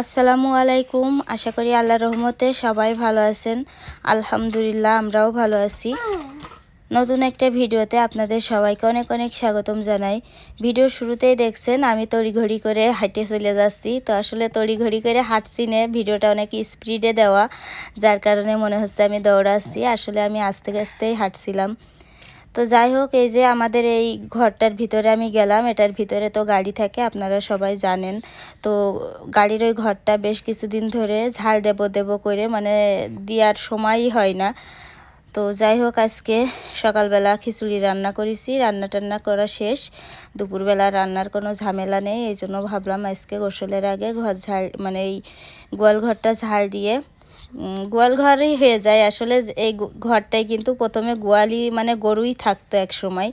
আসসালামু আলাইকুম। আশা করি আল্লাহ রহমতে সবাই ভালো আছেন। আলহামদুলিল্লাহ, আমরাও ভালো আছি। নতুন একটা ভিডিওতে আপনাদের সবাইকে অনেক অনেক স্বাগতম জানাই। ভিডিওর শুরুতেই দেখছেন, আমি তড়িঘড়ি করে হাঁটে চলে যাচ্ছি। তো আসলে তড়িঘড়ি করে হাঁটছি নে, ভিডিওটা অনেক স্পিডে দেওয়া। যার কারণে মনে হচ্ছে আমি দৌড়াচ্ছি। আসলে আমি আস্তে আস্তেই হাঁটছিলাম। তো যাই হোক, এই যে আমাদের এই ঘরটার ভিতরে আমি গেলাম, এটার ভিতরে তো গাড়ি থাকে, আপনারা সবাই জানেন। তো গাড়ির ওই ঘরটা বেশ কিছুদিন ধরে ঝাল দেব দেব করে মানে দেওয়ার সময়ই হয় না। তো যাই হোক, আজকে সকালবেলা খিচুড়ি রান্না করেছি রান্না টান্না করা শেষ। দুপুরবেলা রান্নার কোনো ঝামেলা নেই, এই জন্য ভাবলাম আজকে গোসলের আগে ঘর ঝাড় মানে এই গোয়াল ঘরটা ঝাল দিয়ে গোয়াল ঘরই হয়ে যায়। আসলে এই ঘরটাই কিন্তু প্রথমে গোয়ালি মানে গরুই থাকতো এক সময়।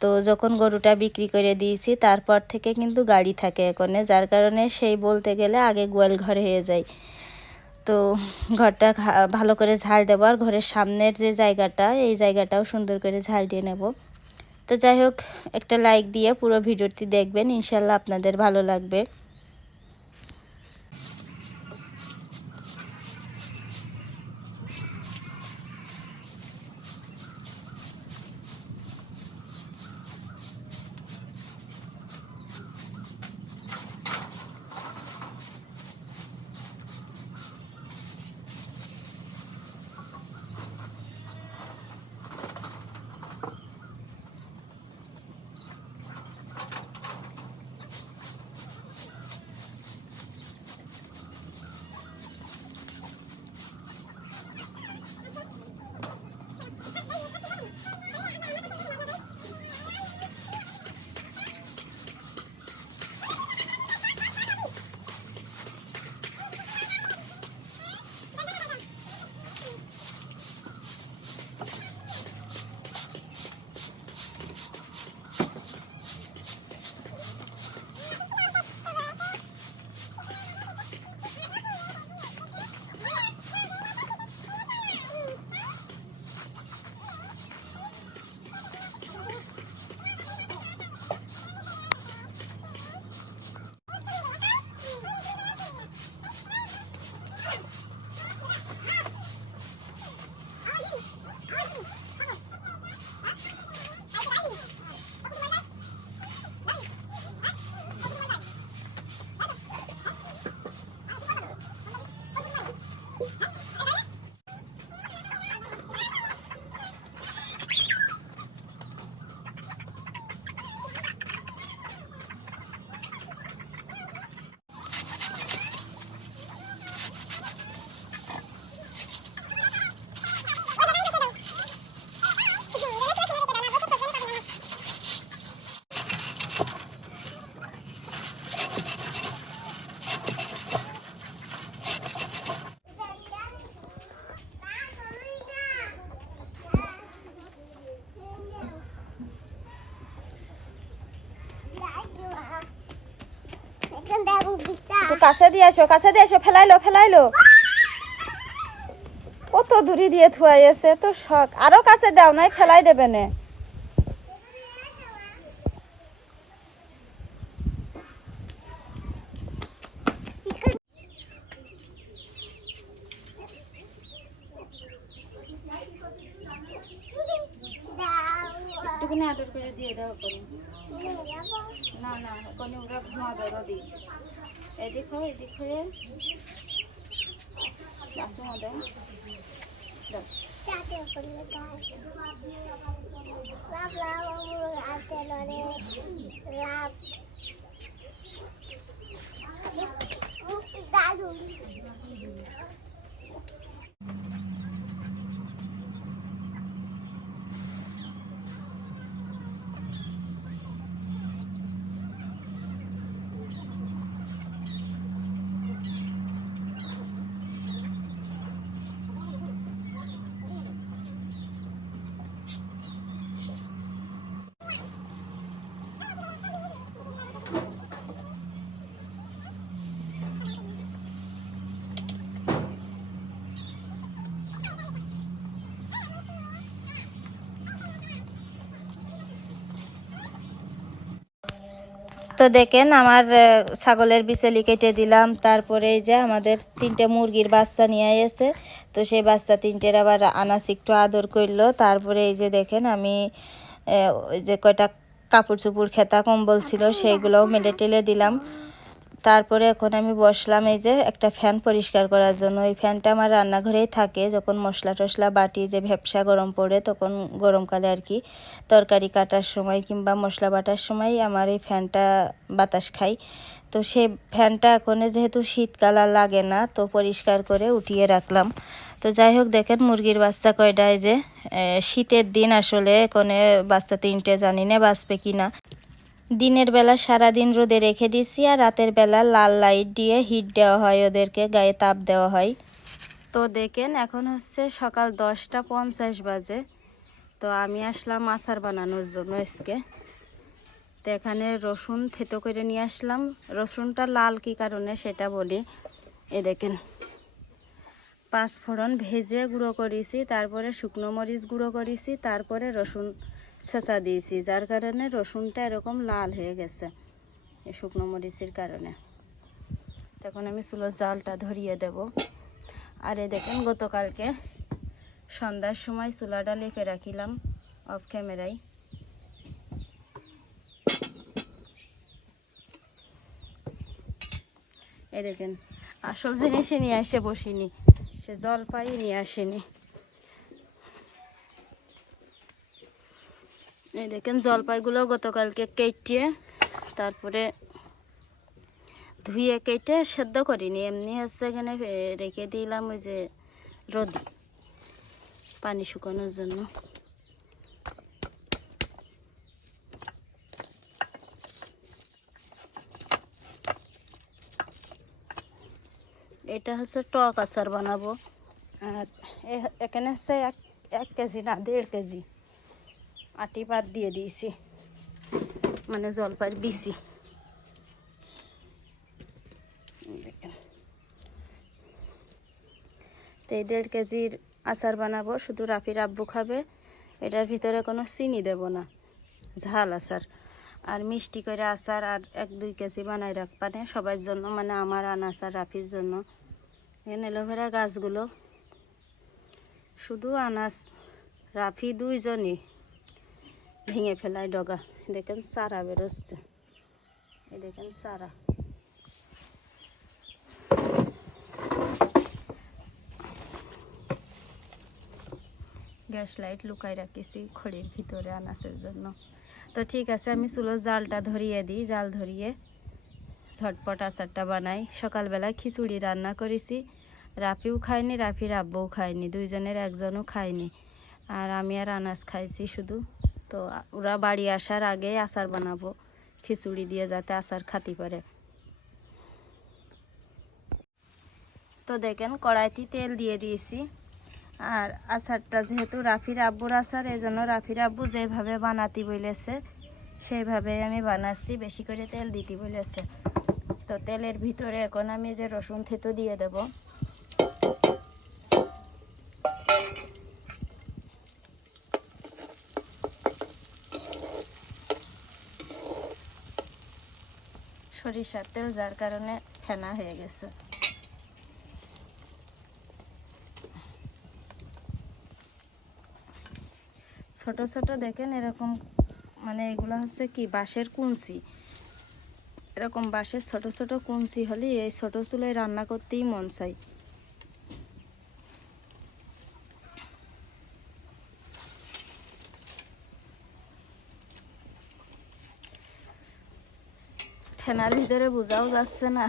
তো যখন গরুটা বিক্রি করে দিয়েছি, তারপর থেকে কিন্তু গাড়ি থাকে এখানে। যার কারণে সেই বলতে গেলে আগে গোয়াল ঘর হয়ে যায়। তো ঘরটা ভালো করে ঝাড় দেবো। আর ঘরের সামনের যে জায়গাটা, এই জায়গাটাও সুন্দর করে ঝাড় দিয়ে নেব। তো যাই হোক, একটা লাইক দিয়ে পুরো ভিডিওটি দেখবেন। ইনশাল্লাহ আপনাদের ভালো লাগবে। কাছে দিয়ে আসো, কাছে দিয়ে আসো, ফেলাইলো ফেলাইলো। কত দূরি দিয়ে ধুয়াই আছে তো শখ। আরও কাছে দাও, নাই ফেলাই দেবে না। না না এখন ওরা ঘুমাবে রদি এদিক হয় এদিক হয়ে আসুন ওদের লাভ লাভ তো দেখেন আমার ছাগলের বিচেলি কেটে দিলাম। তারপরে এই যে আমাদের তিনটে মুরগির বাচ্চা নিয়ে এসে, তো সেই বাচ্চা তিনটের আবার আনাস একটু আদর করল। তারপরে এই যে দেখেন আমি যে কয়টা কাপড় চুপুর খেতা, কম্বল ছিল, সেইগুলোও মেলে টেলে দিলাম। তারপরে এখন আমি বসলাম এই যে একটা ফ্যান পরিষ্কার করার জন্য। এই ফ্যানটা আমার রান্নাঘরেই থাকে, যখন মশলা টশলা বাটি, যে ভ্যাপসা গরম পড়ে তখন গরমকালে আর কি তরকারি কাটার সময় কিংবা মশলা বাটার সময় আমার এই ফ্যানটা বাতাস খাই। তো সেই ফ্যানটা এখন যেহেতু শীতকাল আর লাগে না, তো পরিষ্কার করে উঠিয়ে রাখলাম। তো যাই হোক, দেখেন মুরগির বাচ্চা কয়টা এই যে শীতের দিন আসলে এখানে বাচ্চা তিনটে জানি না বাঁচবে কি না দিনের বেলা সারা দিন রোদে রেখে দিছি আর রাতের বেলা লাল লাইট দিয়ে হিট দেওয়া হয়, ওদেরকে গায়ে তাপ দেওয়া হয়। তো দেখেন, এখন হচ্ছে সকাল দশটা পঞ্চাশ বাজে। তো আমি আসলাম আচার বানানোর জন্য আজকে। তো এখানে রসুন থেতো করে নিয়ে আসলাম। রসুনটা লাল কি কারণে সেটা বলি। এ দেখেন পাঁচ ফোড়ন ভেজে গুঁড়ো করেছি, তারপরে শুকনো মরিচ গুঁড়ো করেছি, তারপরে রসুন ছেঁচা দিয়েছি, যার কারণে রসুনটা এরকম লাল হয়ে গেছে এই শুকনো মরিচের কারণে। তখন আমি চুলোর জালটা ধরিয়ে দেব। আর এ দেখেন, গতকালকে সন্ধ্যার সময় চুলাটা লেপে রাখিলাম অফ ক্যামেরায় এ দেখেন, আসল জিনিসই নিয়ে এসে বসিনি, সে জল জলপাই নিয়ে আসেনি। এই দেখেন জলপাইগুলো গতকালকে কেটে তারপরে ধুয়ে কেটে সেদ্ধ করিনি। এমনি হচ্ছে এখানে রেখে দিলাম ওই যে রোদ পানি শুকানোর জন্য। এটা হচ্ছে টক আচার বানাবো। আর এখানে হচ্ছে এক এক কেজি না, দেড় কেজি। আটি পাত দিয়ে দিয়েছি। মানে জলপাইয়ের বিচি তো এই দেড় কেজির আচার বানাবো, শুধু রাফির আব্বু খাবে। এটার ভিতরে কোনো চিনি দেব না, ঝাল আচার। আর মিষ্টি করে আচার আর এক দুই কেজি বানাই রাখবানে সবার জন্য মানে আমার আনাচার রাফির জন্য। এখানে এলোভেরা গাছগুলো। শুধু আনাজ রাফি দুইজনই। ভেঙে ফেলায় ডগা। দেখেন চারা বেরোচ্ছে। দেখেন চারা গ্যাস লাইট লুকাই রাখিছি, খড়ির ভিতরে আনাসের জন্য। তো ঠিক আছে, আমি চুলোর জালটা ধরিয়ে দিই, জাল ধরিয়ে ঝটপট আচারটা বানাই। সকালবেলা খিচুড়ি রান্না করেছি। রাফিও খায়নি, রাফির আব্বুও খায়নি, দুইজনের একজনও খায়নি। আর আমি আর আনাজ খাইছি শুধু। তো ওরা বাড়ি আসার আগেই আচার বানাবো। খিচুড়ি দিয়ে যাতে আচার খাতে পারে। তো দেখেন, কড়াইতে তেল দিয়ে দিয়েছি। আর আচারটা যেহেতু রাফির আব্বুর আচার এই জন্য রাফির আব্বু যেভাবে বানাতে বলেছে, সেইভাবে আমি বানাচ্ছি। বেশি করে তেল দিতে বলেছে। তো তেলের ভিতরে এখন আমি যে রসুন থেতো দিয়ে দেব। সরিষার তেল, যার কারণে ফেনা হয়ে গেছে। ছোট ছোট দেখেন এরকম মানে এগুলো হচ্ছে কি, বাঁশের কুঞ্চি। এরকম বাঁশের ছোট ছোট কুঞ্চি হলে এই ছোট চুলোয় রান্না করতেই মন চাই ফেনার ভিতরে বোঝাও যাচ্ছে না।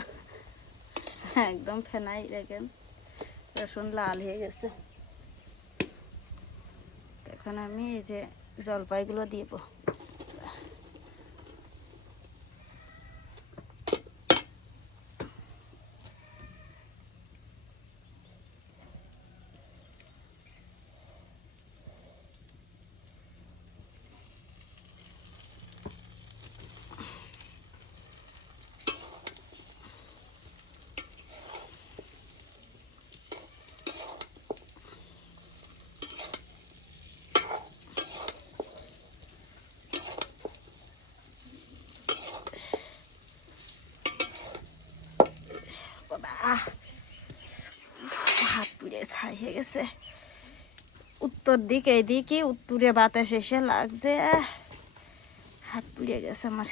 একদম ফেনাই দেখেন, রসুন লাল হয়ে গেছে। এখন আমি এই যে জলপাইগুলো দিব। হাত পুড়ে ছাই হয়ে গেছে। উত্তর দিক, এইদিকে, উত্তরে বাতাস এসে লাগছে। হাত পুড়ে গেছে আমার।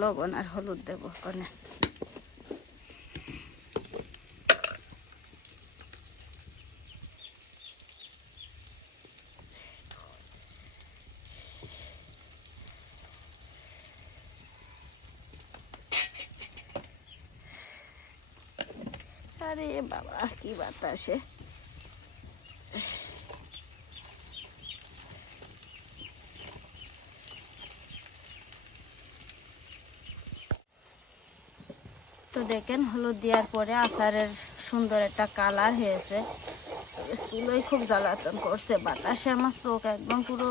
লবণ আর হলুদ দেব কনে। আরে বাবা কি বাতাসে। দেখেন, হলুদ দেওয়ার পরে আচারের সুন্দর একটা কালার হয়েছে। চুলোই খুব জ্বালাতন করছে, বাতাসে আমার চোখ একদম পুরো,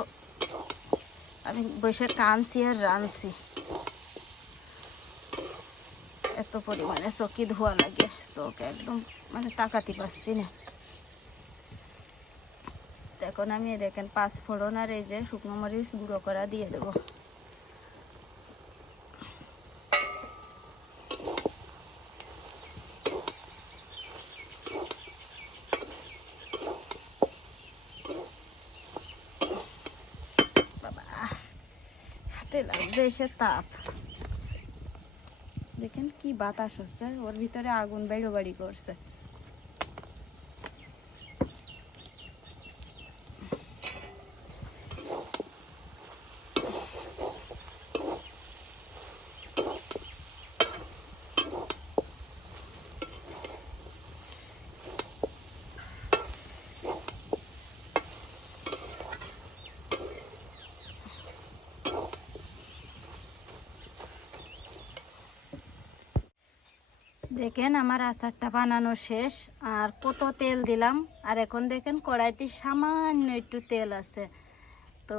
আমি বসে কানছি আর রানছি এত পরিমাণে চোখে ধোয়া লাগে, চোখ একদম মানে তাকাতে পারছি না। এখন আমি দেখেন পাঁচ ফোড়ন আর এই যে শুকনো মরিচ গুঁড়ো করা দিয়ে দেবো বাবা এসে তাপ। দেখেন কি বাতাস হচ্ছে ওর ভিতরে আগুন বাইরো বাড়ি করছে। দেখেন আমার আচারটা বানানো শেষ, আর কত তেল দিলাম। আর এখন দেখেন কড়াইতে সামান্য একটু তেল আছে। তো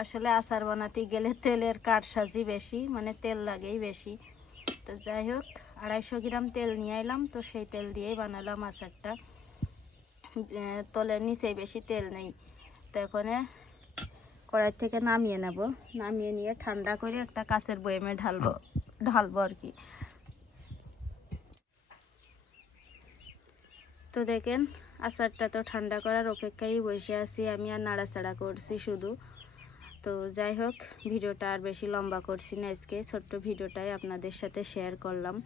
আসলে আচার বানাতে গেলে তেলের কারসাজি বেশি মানে তেল লাগেই বেশি। তো যাই হোক, আড়াইশো গ্রাম তেল নিয়ে এলাম তো সেই তেল দিয়েই বানালাম আচারটা। তলের নিচেই বেশি তেল নেই। তো এখন কড়াই থেকে নামিয়ে নেব। নামিয়ে নিয়ে ঠান্ডা করে একটা কাঁচের বয়েমে ঢালবো ঢালবো আর কি। তো দেখেন, আচারটা তো ঠান্ডা করার অপেক্ষায় বসে আছি আমি আর নাড়াচাড়া করছি শুধু। তো যাই হোক, ভিডিওটা আর বেশি লম্বা করছি না আজকে, ছোট্ট ভিডিওটাই আপনাদের সাথে শেয়ার করলাম।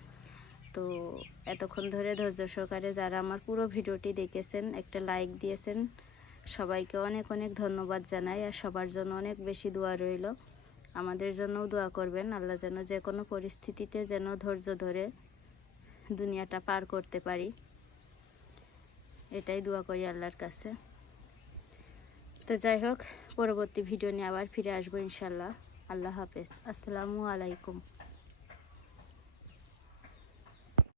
তো এতক্ষণ ধরে ধৈর্য সহকারে যারা আমার পুরো ভিডিওটি দেখেছেন, একটা লাইক দিয়েছেন, সবাইকে অনেক অনেক ধন্যবাদ জানাই আর সবার জন্য অনেক বেশি দোয়া রইল। আমাদের জন্যও দোয়া করবেন, আল্লাহ যেন যে কোনো পরিস্থিতিতে যেন ধৈর্য ধরে দুনিয়াটা পার করতে পারি। এটাই দোয়া করি আল্লাহর কাছে। তো যাই হোক, পরবর্তী ভিডিও নিয়ে আবার ফিরে আসব ইনশাল্লাহ আল্লাহ হাফেজ। আসসালামু আলাইকুম।